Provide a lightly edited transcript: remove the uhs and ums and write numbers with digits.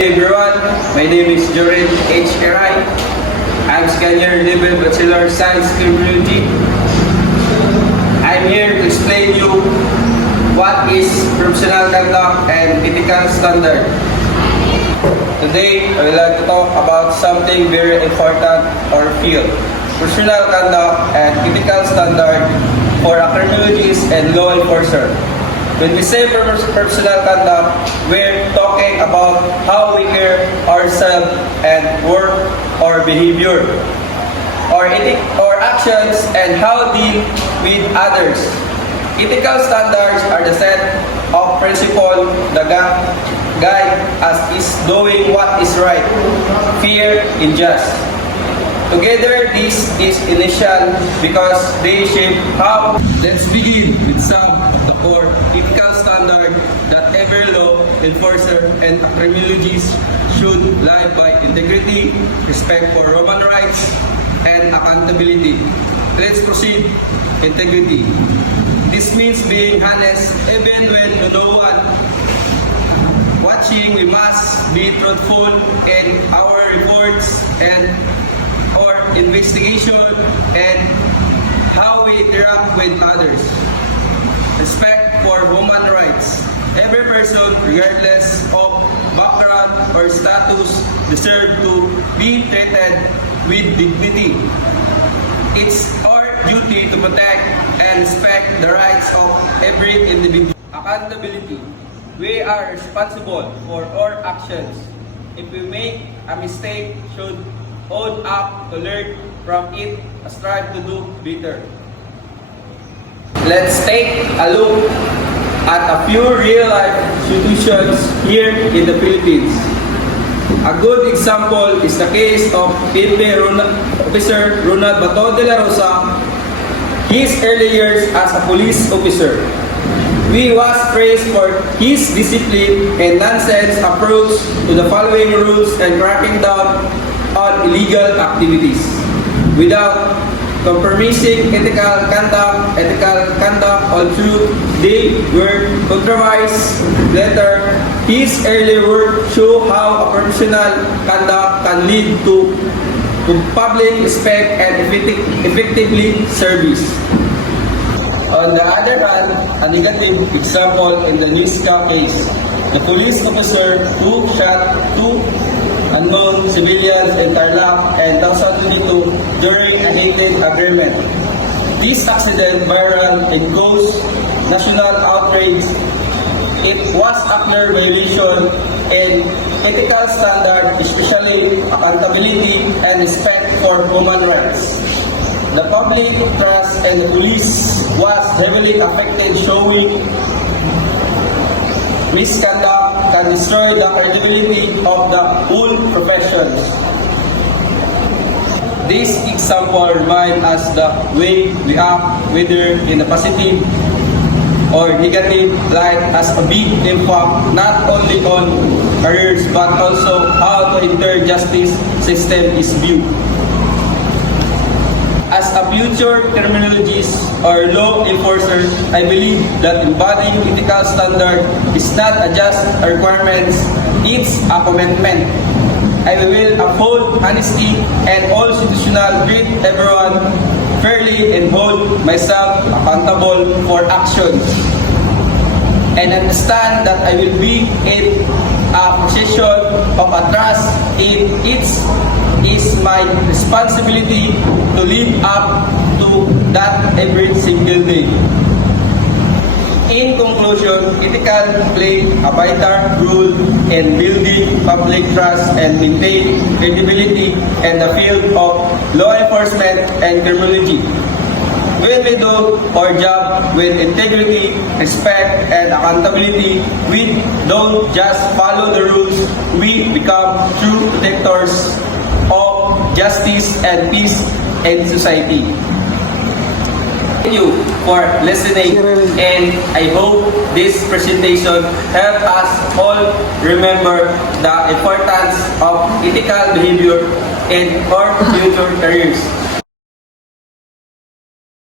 Hey everyone, my name is Jorin H. Eray. I'm second year level Bachelor of Science Criminology. I'm here to explain you what is professional conduct and ethical standard. Today, I would like to talk about something very important or field. Professional conduct and ethical standard for a criminologist and law enforcer. When we say professional conduct, we're talking about how we care ourselves and work or behavior, or actions and how deal with others. Ethical standards are the set of principles that guide us is doing what is right, fair, and just. Together, this is initial because they shape how. Let's begin with some of the core ethical standards that every law enforcer and criminologist should live by: integrity, respect for human rights, and accountability. Let's proceed. Integrity. This means being honest even when no one watching. We must be truthful in our reports and or investigation and how we interact with others. Respect for human rights. Every person, regardless of background or status, deserves to be treated with dignity. It's our duty to protect and respect the rights of every individual. Accountability. We are responsible for our actions. If we make a mistake, should own up to learn from it and strive to do better. Let's take a look at a few real-life situations here in the Philippines. A good example is the case of Officer Ronald Bato de la Rosa, his early years as a police officer. He was praised for his discipline and nonsense approach to the following rules and cracking down on illegal activities. Without compromising ethical conduct, although they were controversial later, his early work show how a professional conduct can lead to public respect and effectively service. On the other hand, a negative example in the Niska case, the police officer who shot two unknown civilians in Tarlac and 2022 during a heated agreement. This accident viral and caused national outrage. It was a clear violation in ethical standard, especially accountability and respect for human rights. The public trust in the police was heavily affected, showing misconduct can destroy the credibility of the whole profession. This example reminds us the way we act, whether in a positive or negative light, has a big impact not only on careers but also how the entire justice system is viewed. As a future criminologist or law enforcer, I believe that embodying ethical standard is not just a requirement, it's a commitment. I will uphold honesty and all institutional, treat everyone fairly and hold myself accountable for actions. And understand that I will be in a position of a trust in it is my responsibility to live up to that every single day. In conclusion, ethical play a vital role in building public trust and maintain credibility in the field of law enforcement and criminology. When we do our job with integrity, respect, and accountability, we don't just follow the rules, we become true protectors of justice and peace in society. Thank you for listening, and I hope this presentation helped us all remember the importance of ethical behavior in our future careers.